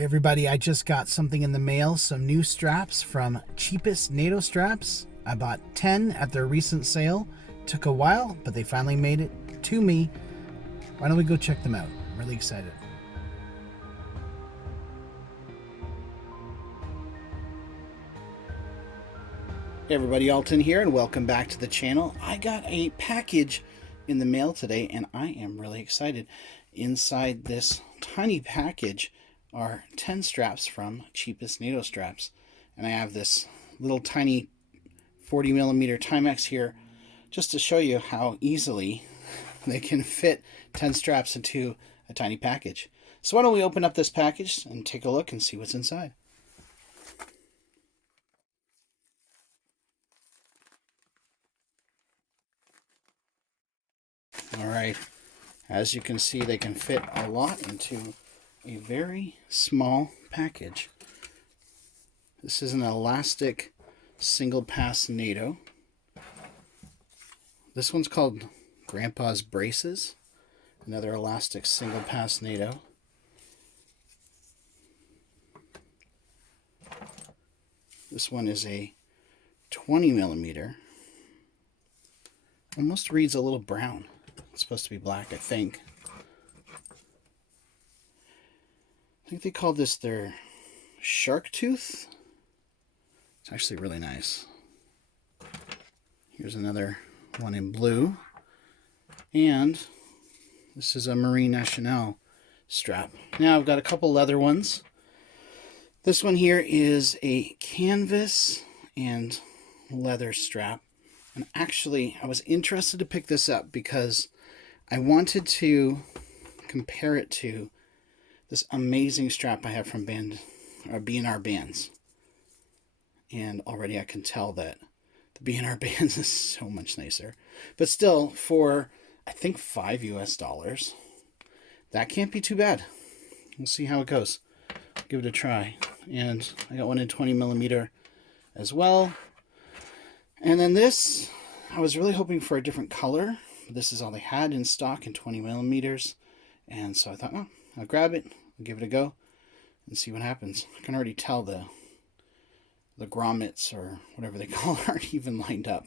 Hey everybody, I just got something in the mail, some new straps from Cheapest Nato Straps. I bought 10 at their recent sale. Took a while, but they finally made it to me. Why don't we go check them out? I'm really excited. Hey everybody, Alton here, and welcome back to the channel. I got a package in the mail today, and I am really excited. Inside this tiny package are 10 straps from Cheapest Nato Straps, and I have this little tiny 40mm Timex here just to show you how easily they can fit 10 straps into a tiny package. So why don't we open up this package and take a look and see what's inside. All right, as you can see, they can fit a lot into a very small package. This is an elastic single pass NATO. This one's called Grandpa's Braces, another elastic single pass NATO. This one is a 20mm. Almost reads a little brown. It's supposed to be black, I think. I think they call this their Sharktooth. It's actually really nice. Here's another one in blue. And this is a Marine Nationale strap. Now I've got a couple leather ones. This one here is a canvas and leather strap. And actually, I was interested to pick this up because I wanted to compare it to this amazing strap I have from B&R Bands. And already I can tell that the B&R Bands is so much nicer. But still, for I think $5 US, that can't be too bad. We'll see how it goes. Give it a try. And I got one in 20mm as well. And then this, I was really hoping for a different color. This is all they had in stock in 20mm. And so I thought, oh, I'll grab it, I'll give it a go, and see what happens. I can already tell the grommets, or whatever they call it, aren't even lined up.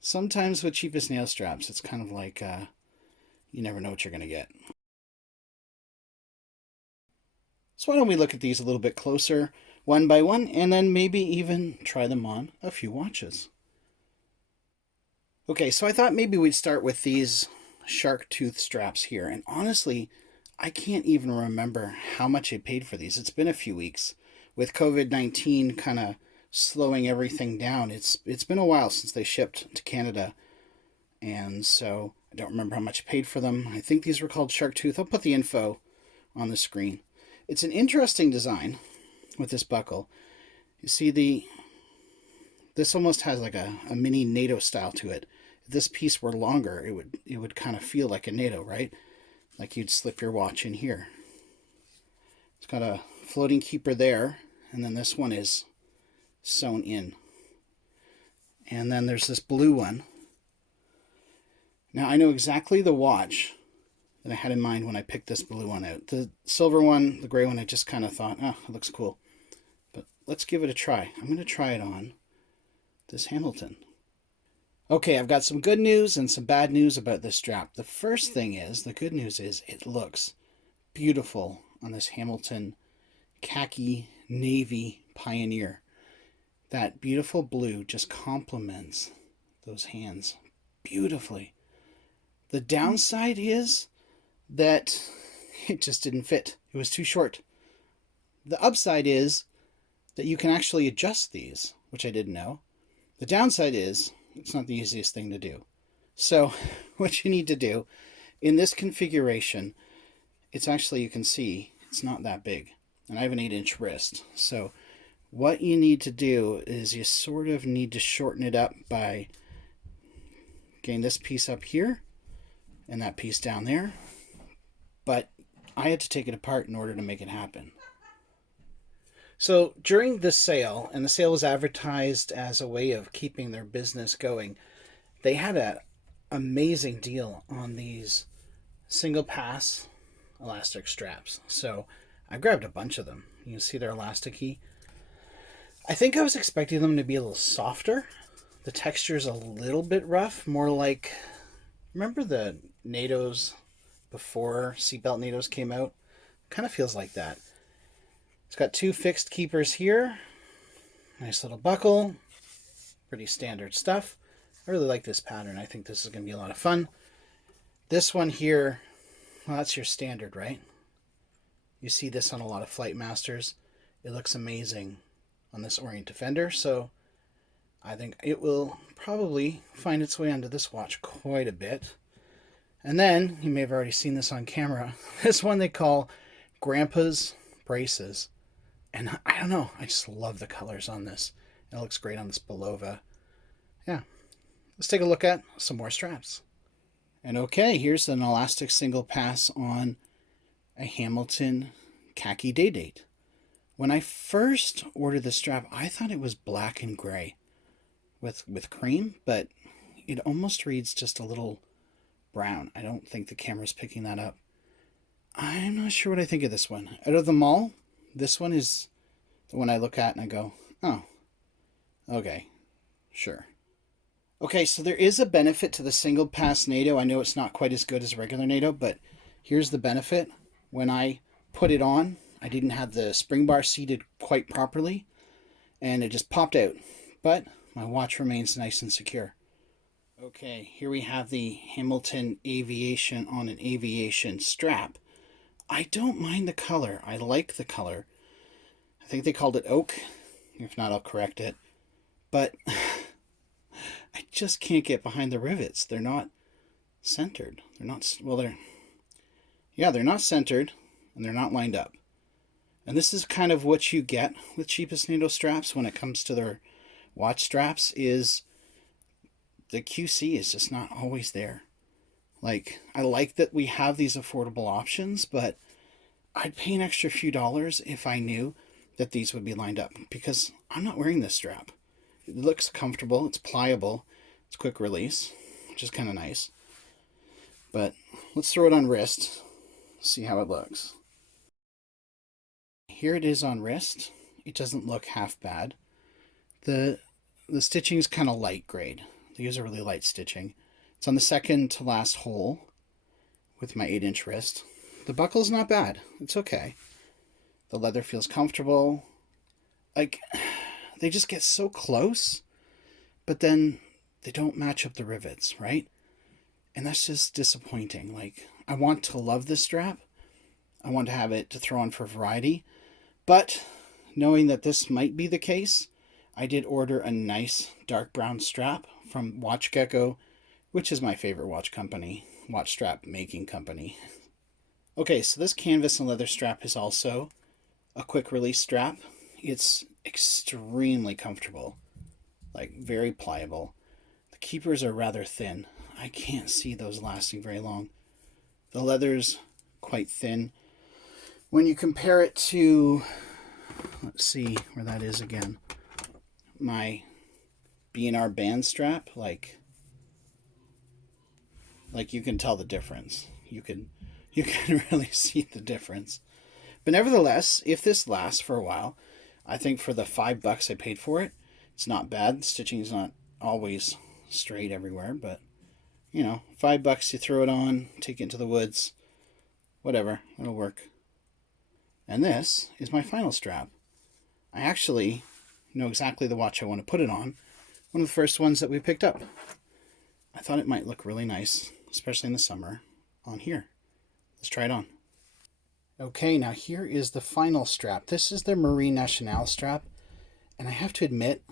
Sometimes with Cheapest Nail Straps, it's kind of like you never know what you're going to get. So why don't we look at these a little bit closer, one by one, and then maybe even try them on a few watches. Okay, so I thought maybe we'd start with these Sharktooth straps here. And honestly, I can't even remember how much I paid for these. It's been a few weeks. With COVID-19 kind of slowing everything down, it's been a while since they shipped to Canada. And so I don't remember how much I paid for them. I think these were called Sharktooth. I'll put the info on the screen. It's an interesting design with this buckle. You see, this almost has like a mini NATO style to it. If this piece were longer, it would kind of feel like a NATO, right? Like you'd slip your watch in here. It's got a floating keeper there, and then this one is sewn in. And then there's this blue one. Now I know exactly the watch that I had in mind when I picked this blue one out. The silver one, the gray one, I just kind of thought, oh, it looks cool. But let's give it a try. I'm going to try it on this Hamilton. Okay, I've got some good news and some bad news about this strap. The first thing is, the good news is, it looks beautiful on this Hamilton khaki navy Pioneer. That beautiful blue just complements those hands beautifully. The downside is that it just didn't fit. It was too short. The upside is that you can actually adjust these, which I didn't know. The downside is it's not the easiest thing to do. So what you need to do in this configuration, it's actually, you can see, it's not that big. And I have an 8-inch wrist. So what you need to do is you sort of need to shorten it up by getting this piece up here and that piece down there. But I had to take it apart in order to make it happen. So during the sale, and the sale was advertised as a way of keeping their business going, they had an amazing deal on these single pass elastic straps. So I grabbed a bunch of them. You can see they're elasticy. I think I was expecting them to be a little softer. The texture is a little bit rough, more like, remember the NATOs before seatbelt NATOs came out? Kind of feels like that. It's got 2 fixed keepers here. Nice little buckle. Pretty standard stuff. I really like this pattern. I think this is going to be a lot of fun. This one here, well, that's your standard, right? You see this on a lot of Flight Masters. It looks amazing on this Orient Defender, so I think it will probably find its way onto this watch quite a bit. And then, you may have already seen this on camera, this one they call Grandpa's Braces. And I don't know, I just love the colors on this. It looks great on this Belova. Yeah, let's take a look at some more straps. And okay, here's an elastic single pass on a Hamilton khaki day date. When I first ordered the strap, I thought it was black and gray with cream, but it almost reads just a little brown. I don't think the camera's picking that up. I'm not sure what I think of this one. Out of them all, this one is the one I look at and I go, oh, okay, sure. Okay, so there is a benefit to the single pass NATO. I know it's not quite as good as regular NATO, but here's the benefit. When I put it on, I didn't have the spring bar seated quite properly, and it just popped out. But my watch remains nice and secure. Okay, here we have the Hamilton Aviation on an Aviation strap. I don't mind the color. I like the color. I think they called it oak. If not, I'll correct it. But I just can't get behind the rivets. They're not centered. They're not, well, they're not centered, and they're not lined up. And this is kind of what you get with cheapest NATO straps when it comes to their watch straps, is the QC is just not always there. Like, I like that we have these affordable options, but I'd pay an extra few dollars if I knew that these would be lined up, because I'm not wearing this strap. It looks comfortable, it's pliable, it's quick release, which is kind of nice. But let's throw it on wrist, see how it looks. Here it is on wrist. It doesn't look half bad. The stitching is kind of light grade. They use a really light stitching. It's on the second to last hole with my 8-inch wrist. The buckle's not bad. It's okay. The leather feels comfortable. Like, they just get so close, but then they don't match up the rivets, right? And that's just disappointing. Like, I want to love this strap. I want to have it to throw on for variety. But knowing that this might be the case, I did order a nice dark brown strap from Watch Gecko, which is my favorite watch company, watch strap making company. Okay, so this canvas and leather strap is also a quick release strap. It's extremely comfortable, like very pliable. The keepers are rather thin. I can't see those lasting very long. The leather's quite thin. When you compare it to, let's see where that is again, my B&R band strap, like you can tell the difference. You can really see the difference. But nevertheless, if this lasts for a while, I think for the $5 I paid for it, it's not bad. The stitching is not always straight everywhere, but you know, $5 you throw it on, take it into the woods, whatever, it'll work. And this is my final strap. I actually know exactly the watch I want to put it on. One of the first ones that we picked up. I thought it might look really nice, especially in the summer, on here. Let's try it on. Okay, now here is the final strap. This is the Marine Nationale strap, and I have to admit,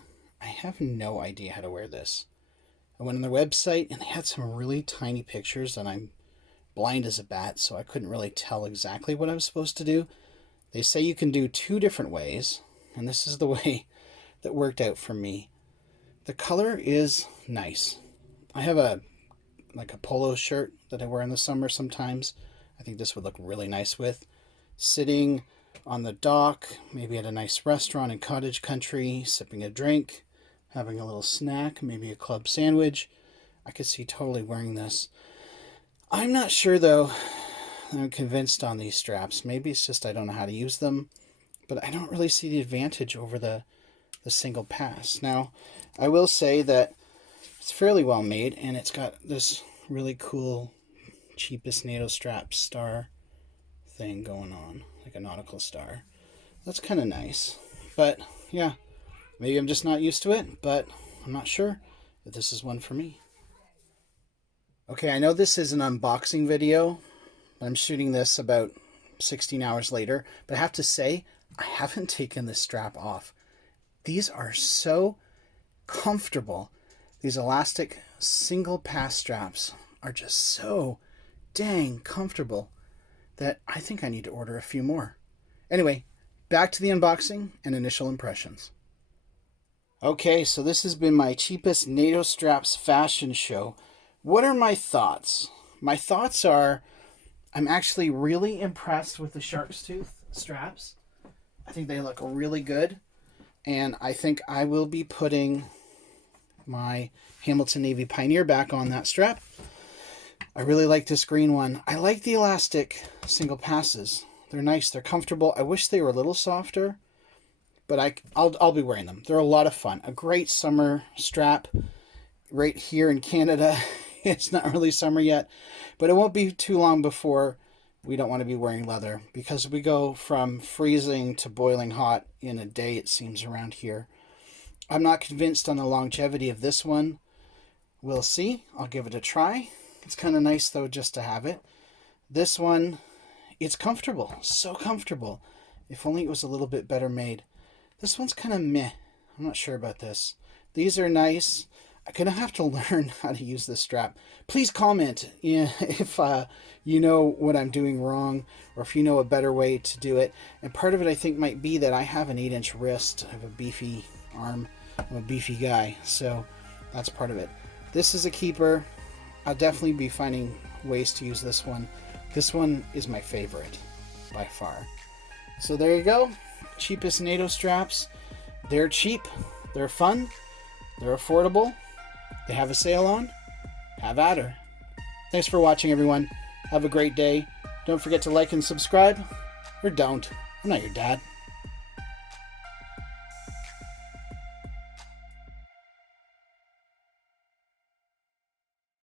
I have no idea how to wear this. I went on their website, and they had some really tiny pictures, and I'm blind as a bat, so I couldn't really tell exactly what I was supposed to do. They say you can do 2 different ways, and this is the way that worked out for me. The color is nice. I have a polo shirt that I wear in the summer sometimes. I think this would look really nice with. Sitting on the dock, maybe at a nice restaurant in cottage country, sipping a drink, having a little snack, maybe a club sandwich. I could see totally wearing this. I'm not sure though I'm convinced on these straps. Maybe it's just I don't know how to use them, but I don't really see the advantage over the single pass. Now, I will say that it's fairly well made, and it's got this really cool cheapest NATO Straps star thing going on, like a nautical star. That's kind of nice. But yeah, maybe I'm just not used to it, but I'm not sure if this is one for me. Okay, I know this is an unboxing video. I'm shooting this about 16 hours later, but I have to say, I haven't taken this strap off. These are so comfortable. These elastic single pass straps are just so dang comfortable that I think I need to order a few more. Anyway, back to the unboxing and initial impressions. Okay, so this has been my cheapest NATO Straps fashion show. What are my thoughts? My thoughts are I'm actually really impressed with the Sharktooth straps. I think they look really good. And I think I will be putting my Hamilton Navy Pioneer back on that strap. I really like this green one. I like the elastic single passes. They're nice. They're comfortable. I wish they were a little softer, but I'll be wearing them. They're a lot of fun. A great summer strap right here in Canada. It's not really summer yet, but it won't be too long before we don't want to be wearing leather because we go from freezing to boiling hot in a day, it seems, around here. I'm not convinced on the longevity of this one. We'll see. I'll give it a try. It's kind of nice, though, just to have it. This one, it's comfortable. So comfortable. If only it was a little bit better made. This one's kind of meh. I'm not sure about this. These are nice. I'm going to have to learn how to use this strap. Please comment if you know what I'm doing wrong or if you know a better way to do it. And part of it, I think, might be that I have an 8-inch wrist. I have a beefy arm. I'm a beefy guy, so that's part of it. This is a keeper. I'll definitely be finding ways to use this one. This one is my favorite by far. So there you go. Cheapest NATO straps. They're cheap. They're fun. They're affordable. They have a sale on. Have at her. Thanks for watching, everyone. Have a great day. Don't forget to like and subscribe. Or don't. I'm not your dad.